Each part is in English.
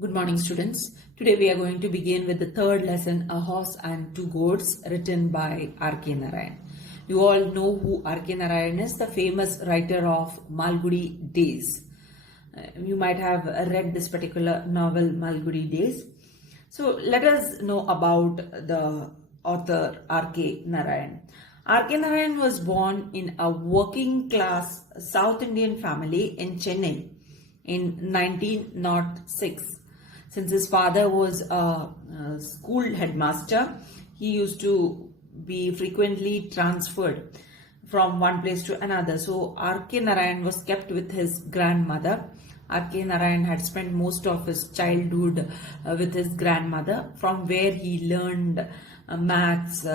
Good morning, students. Today we are going to begin with the third lesson, A Horse and Two Goats, written by R.K. Narayan. You all know who R.K. Narayan is, the famous writer of Malgudi Days. You might have read this particular novel, Malgudi Days. So let us know about the author R.K. Narayan. R.K. Narayan was born in a working class South Indian family in Chennai in 1906. Since his father was a school headmaster, he used to be frequently transferred from one place to another. So R.K. Narayan was kept with his grandmother. R.K. Narayan had spent most of his childhood with his grandmother, from where he learned maths,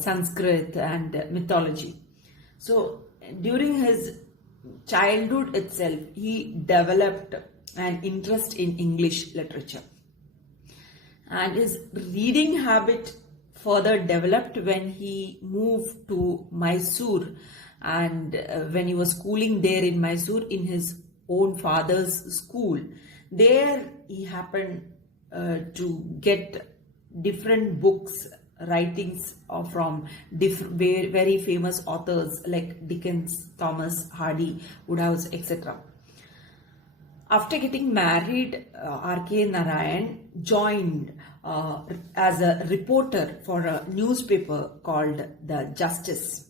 Sanskrit and mythology. So during his childhood itself, he developed an interest in English literature. And his reading habit further developed when he moved to Mysore, and when he was schooling there in Mysore in his own father's school. There he happened to get different books, writings from very famous authors like Dickens, Thomas Hardy, Woodhouse, etc. After getting married, R.K. Narayan joined as a reporter for a newspaper called The Justice.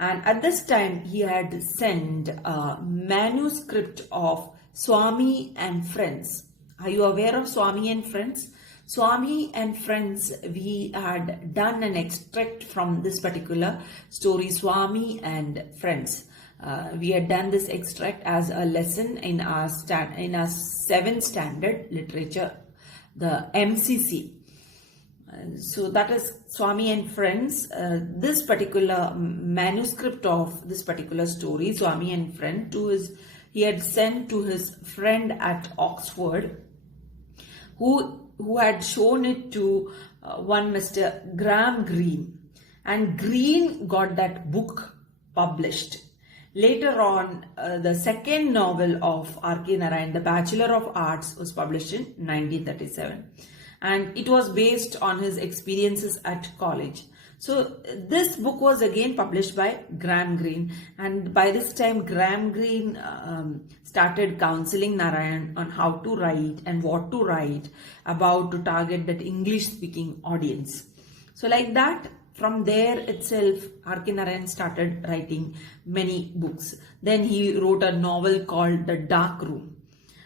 And at this time, he had sent a manuscript of Swami and Friends. Are you aware of Swami and Friends? Swami and Friends, we had done an extract from this particular story, Swami and Friends. We had done this extract as a lesson in our 7th standard literature, the MCC. So that is Swami and Friends. This particular manuscript of this particular story, Swami and Friend, he had sent to his friend at Oxford, who had shown it to one Mr. Graham Greene, and Greene got that book published. Later on, the second novel of R.K. Narayan, The Bachelor of Arts, was published in 1937. And it was based on his experiences at college. So this book was again published by Graham Greene. And by this time, Graham Greene started counseling Narayan on how to write and what to write about to target that English-speaking audience. So like that, from there itself, R.K. Narayan started writing many books. Then he wrote a novel called The Dark Room,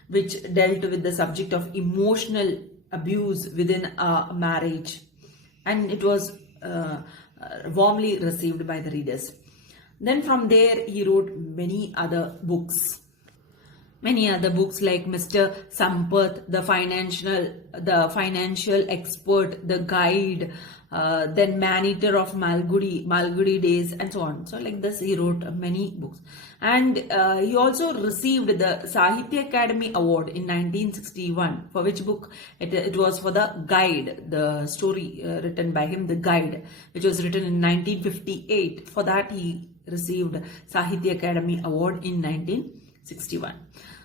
which dealt with the subject of emotional abuse within a marriage. And it was warmly received by the readers. Then from there, he wrote many other books. Many other books like Mr. Sampath, the financial expert, the guide, then Man-Eater of Malgudi Days, and so on. So like this, he wrote many books. And he also received the Sahitya Academy Award in 1961. For which book? It was for The Guide, the story written by him, The Guide, which was written in 1958. For that, he received Sahitya Academy Award in 1961.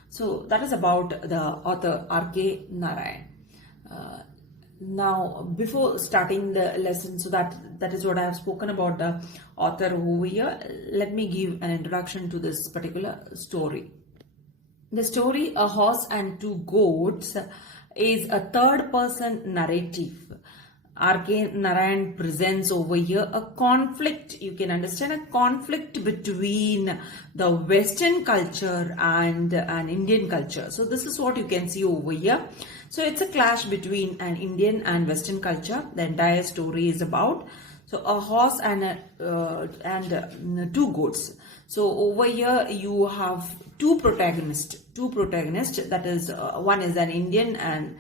So that is about the author R.K. Narayan. Now, before starting the lesson, so that is what I have spoken about the author over here, let me give an introduction to this particular story. The story, A Horse and Two Goats, is a third-person narrative. R.K. Narayan presents over here a conflict, you can understand, a conflict between the Western culture and an Indian culture. So this is what you can see over here. So it's a clash between an Indian and Western culture. The entire story is about. So a horse and two goats. So over here you have two protagonists. That is, one is an Indian and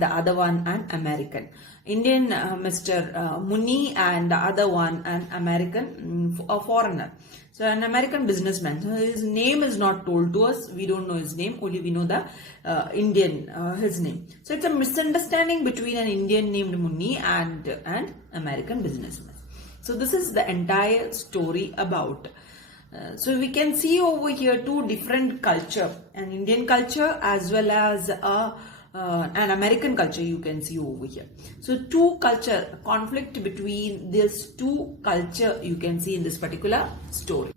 the other one an American. Indian, Mr. Muni, and the other one an American, a foreigner. So an American businessman. So his name is not told to us. We don't know his name. Only we know the Indian, his name. So it's a misunderstanding between an Indian named Muni and an American businessman. So this is the entire story about. So we can see over here two different culture, an Indian culture as well as an American culture you can see over here. So two culture, conflict between these two culture you can see in this particular story.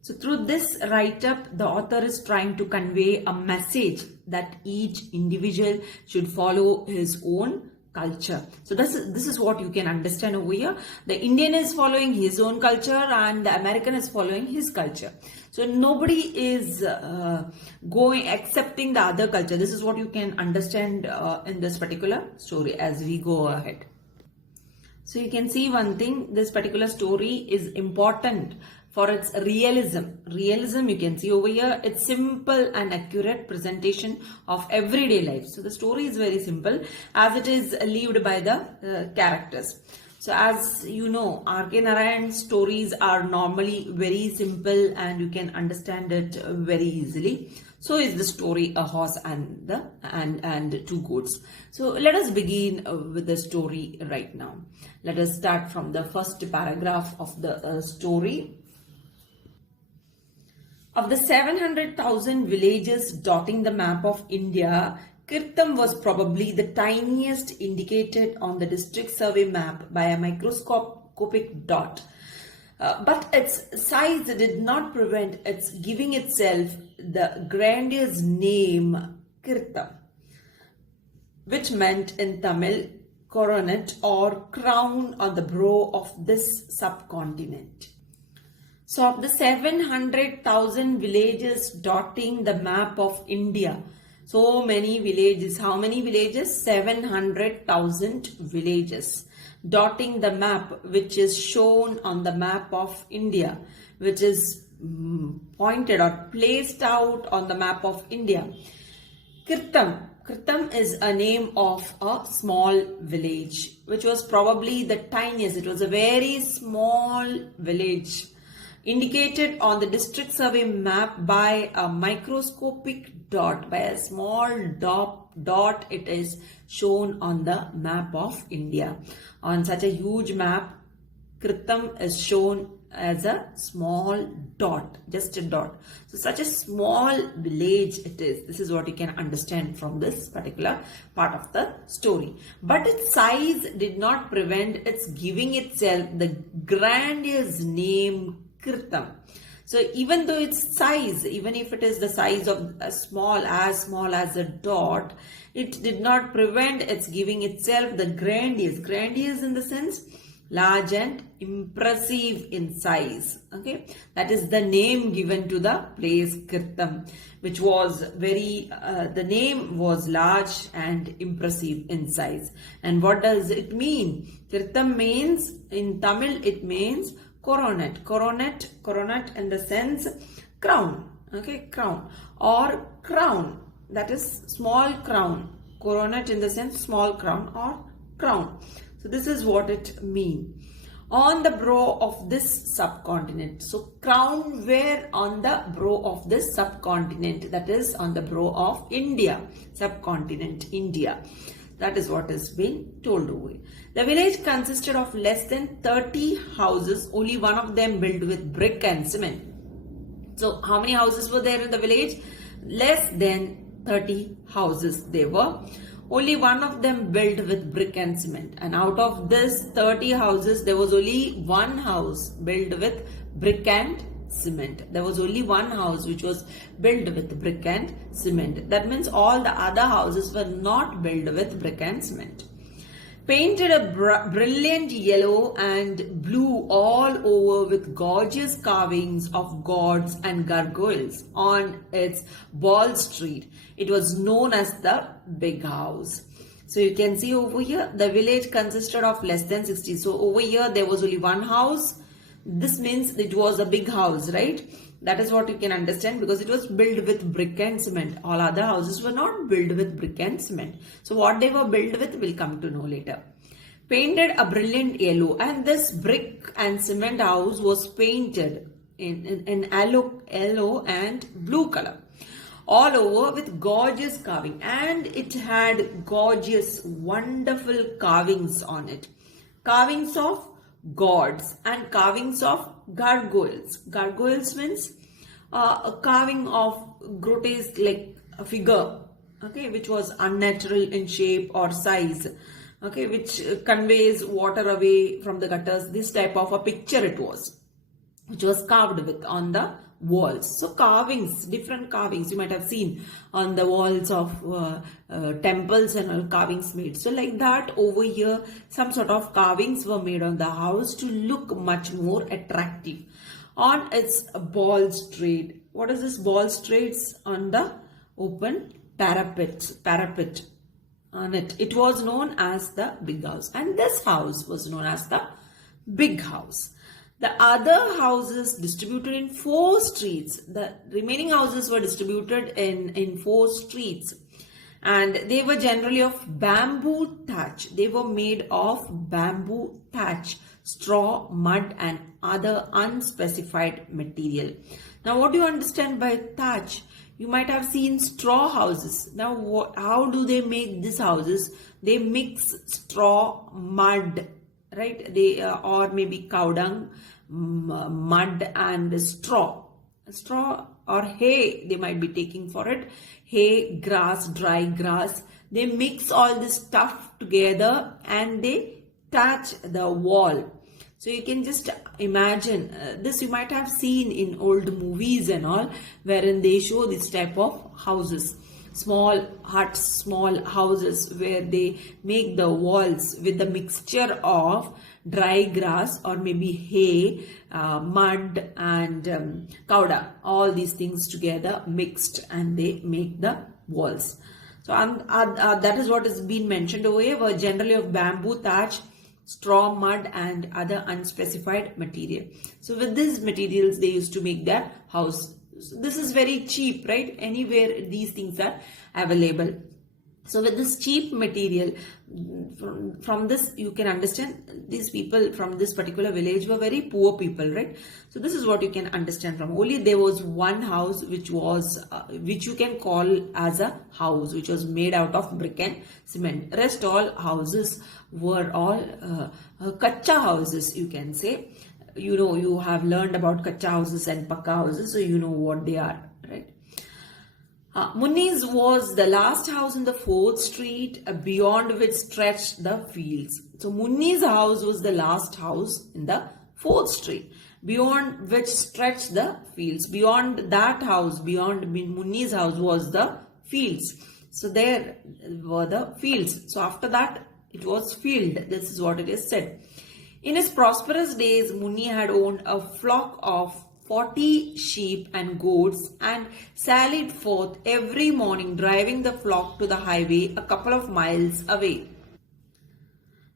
So through this write-up, the author is trying to convey a message that each individual should follow his own culture. So this is what you can understand over here. The Indian is following his own culture and the American is following his culture. So nobody is accepting the other culture. This is what you can understand in this particular story as we go ahead. So you can see one thing, this particular story is important for its realism. Realism you can see over here, it's simple and accurate presentation of everyday life. So the story is very simple as it is lived by the characters. So as you know, R.K. Narayan's stories are normally very simple and you can understand it very easily. So is the story A Horse and Two Goats. So let us begin with the story right now. Let us start from the first paragraph of the story. Of the 700,000 villages dotting the map of India, Kirtam was probably the tiniest indicated on the district survey map by a microscopic dot. But its size did not prevent its giving itself the grandiose name Kirtam, which meant in Tamil coronet or crown on the brow of this subcontinent. So of the 700,000 villages dotting the map of India, so many villages, how many villages? 700,000 villages dotting the map which is shown on the map of India, which is pointed or placed out on the map of India. Kirtam is a name of a small village which was probably the tiniest. It was a very small village indicated on the district survey map by a microscopic dot, by a small dot it is shown on the map of India. On such a huge map, Kirtam is shown as a small dot, just a dot. So such a small village it is. This is what you can understand from this particular part of the story. But its size did not prevent its giving itself the grandiose name Kirtam. So even though its size, even if it is the size of as small as a dot, it did not prevent its giving itself the grandiose. Grandiose in the sense large and impressive in size. Okay, that is the name given to the place Kirtam, which was very, the name was large and impressive in size. And what does it mean? Kirtam means, in Tamil it means coronet. Coronet in the sense crown. Okay, crown or crown, that is small crown. Coronet in the sense small crown or crown. So this is what it means. On the brow of this subcontinent. So crown where? On the brow of this subcontinent, that is on the brow of India, subcontinent India. That is what has been told over here. The village consisted of less than 30 houses, only one of them built with brick and cement. So how many houses were there in the village? Less than 30 houses they were. Only one of them built with brick and cement. And out of this 30 houses, there was only one house built with brick and cement. There was only one house which was built with brick and cement. That means all the other houses were not built with brick and cement. Painted a brilliant yellow and blue all over with gorgeous carvings of gods and gargoyles on its bald street. It was known as the Big House. So you can see over here, the village consisted of less than 60. So over here, there was only one house. This means it was a big house, right? That is what you can understand because it was built with brick and cement. All other houses were not built with brick and cement. So what they were built with, we'll come to know later. Painted a brilliant yellow, and this brick and cement house was painted in yellow and blue color all over with gorgeous carving, and it had gorgeous, wonderful carvings on it. Carvings of gods and carvings of gargoyles. Gargoyles means a carving of grotesque like a figure, okay, which was unnatural in shape or size, okay, which conveys water away from the gutters. This type of a picture it was, which was carved with on the walls. So carvings, different carvings you might have seen on the walls of temples and all, carvings made. So like that over here, some sort of carvings were made on the house to look much more attractive. On its balustrade, what is this balustrades? On the open parapet on it, it was known as the big house, and this house was known as the big house. The other houses distributed in 4 streets. The remaining houses were distributed in 4 streets, and they were generally of bamboo thatch. They were made of bamboo thatch, straw, mud, and other unspecified material. Now, what do you understand by thatch? You might have seen straw houses. Now, how do they make these houses? They mix straw, mud, right? They or maybe cow dung, mud, and straw or hay they might be taking for it. Hay, grass, dry grass. They mix all this stuff together and they thatch the wall. So you can just imagine this you might have seen in old movies and all, wherein they show this type of houses. Small huts, small houses where they make the walls with the mixture of dry grass or maybe hay, mud, and cow dung. All these things together mixed and they make the walls. So that is what has been mentioned over here, were generally of bamboo, thatch, straw, mud, and other unspecified material. So with these materials they used to make their house. So this is very cheap, right? Anywhere these things are available. So with this cheap material, from this you can understand these people from this particular village were very poor people, right? So this is what you can understand from. Only there was one house which was which you can call as a house, which was made out of brick and cement. Rest all houses were all kacha houses, you can say. You know, you have learned about kacha houses and pakka houses, so you know what they are, right? Munni's was the last house in the 4th street, beyond which stretched the fields. So Munni's house was the last house in the 4th street, beyond which stretched the fields. Beyond that house, beyond Munni's house was the fields. So there were the fields. So after that, it was field. This is what it is said. In his prosperous days, Munni had owned a flock of 40 sheep and goats and sallied forth every morning, driving the flock to the highway a couple of miles away.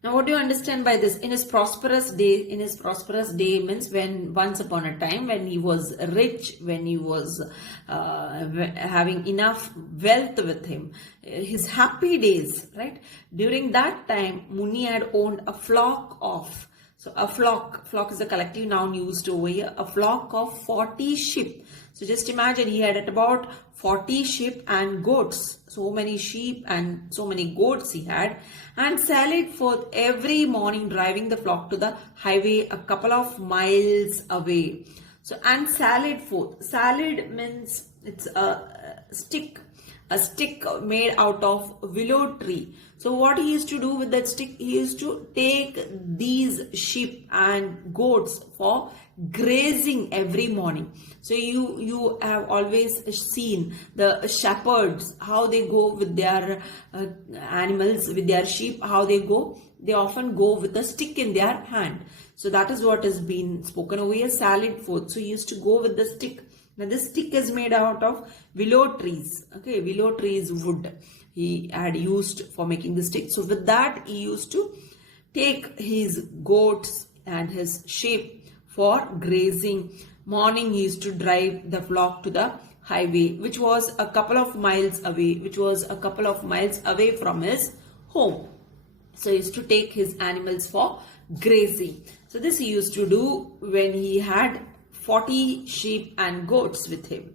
Now, what do you understand by this? In his prosperous day means when once upon a time, when he was rich, when he was having enough wealth with him, his happy days, right? During that time, Munni had owned a flock of, so a flock is a collective noun used over here, a flock of 40 sheep. So just imagine he had at about 40 sheep and goats. So many sheep and so many goats he had, and sallied forth every morning, driving the flock to the highway a couple of miles away. So, and sallied forth. Sallied means it's a stick made out of willow tree. So what he used to do with that stick, he used to take these sheep and goats for grazing every morning. So you have always seen the shepherds, how they go with their animals, with their sheep, how they go. They often go with a stick in their hand. So that is what has been spoken over here, sallied forth. So he used to go with the stick. Now this stick is made out of willow trees. Okay, willow trees wood he had used for making the stick. So with that he used to take his goats and his sheep for grazing. Morning he used to drive the flock to the highway, which was a couple of miles away, from his home. So he used to take his animals for grazing. So this he used to do when he had 40 sheep and goats with him.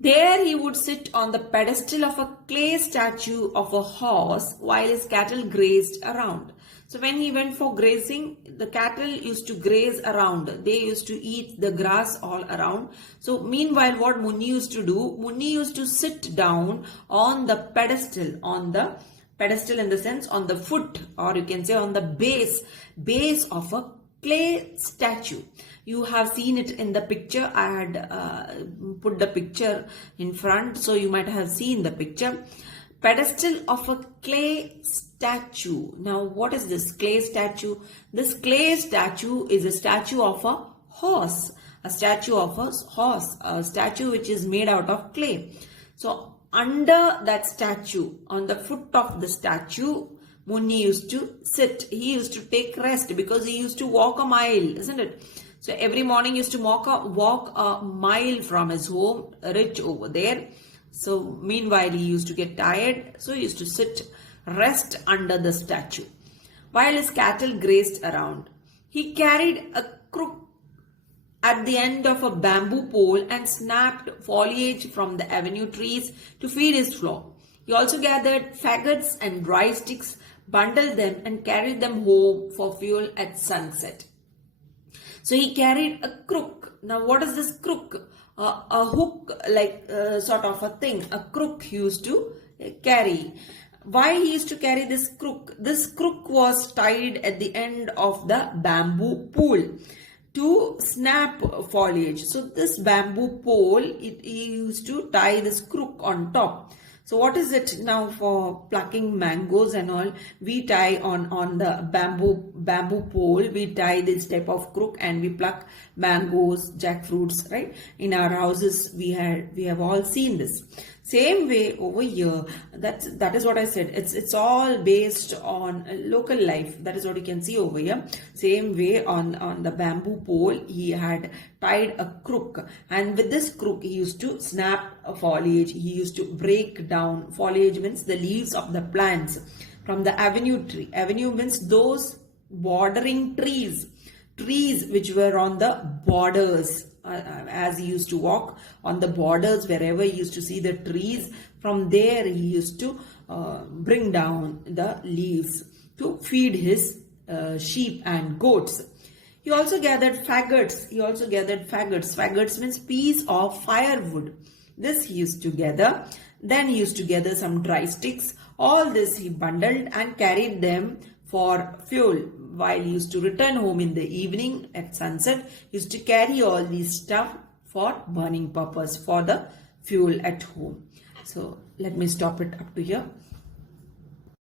There he would sit on the pedestal of a clay statue of a horse while his cattle grazed around. So when he went for grazing, the cattle used to graze around. They used to eat the grass all around. So meanwhile, what Munni used to do, Munni used to sit down on the pedestal, in the sense on the foot, or you can say on the base of a clay statue. You have seen it in the picture. I had put the picture in front, so you might have seen the picture. Pedestal of a clay statue. Now, what is this clay statue? This clay statue is a statue of a horse. A statue of a horse. A statue which is made out of clay. So, under that statue, on the foot of the statue, Munni used to sit. He used to take rest because he used to walk a mile, isn't it? So every morning he used to walk a mile from his home, reach over there. So meanwhile he used to get tired. So he used to sit, rest under the statue. While his cattle grazed around, he carried a crook at the end of a bamboo pole and snapped foliage from the avenue trees to feed his flock. He also gathered faggots and dry sticks, bundled them and carried them home for fuel at sunset. So he carried a crook. Now what is this crook? A hook, like sort of a thing. A crook he used to carry. Why he used to carry this crook? This crook was tied at the end of the bamboo pole to snap foliage. So this bamboo pole, he used to tie this crook on top. So what is it now for plucking mangoes and all? We tie on the bamboo pole, we tie this type of crook and we pluck mangoes, jackfruits, right? In our houses, we have all seen this. Same way over here, that is what I said. It's all based on local life. That is what you can see over here. Same way on the bamboo pole, he had tied a crook, and with this crook he used to snap a foliage. He used to break down foliage, means the leaves of the plants from the avenue tree. Avenue means those bordering trees which were on the borders. As he used to walk on the borders, wherever he used to see the trees, from there he used to bring down the leaves to feed his sheep and goats. He also gathered faggots. Faggots means piece of firewood. This he used to gather. Then he used to gather some dry sticks. All this he bundled and carried them for fuel. While he used to return home in the evening at sunset, he used to carry all these stuff for burning purpose, for the fuel at home. So let me stop it up to here.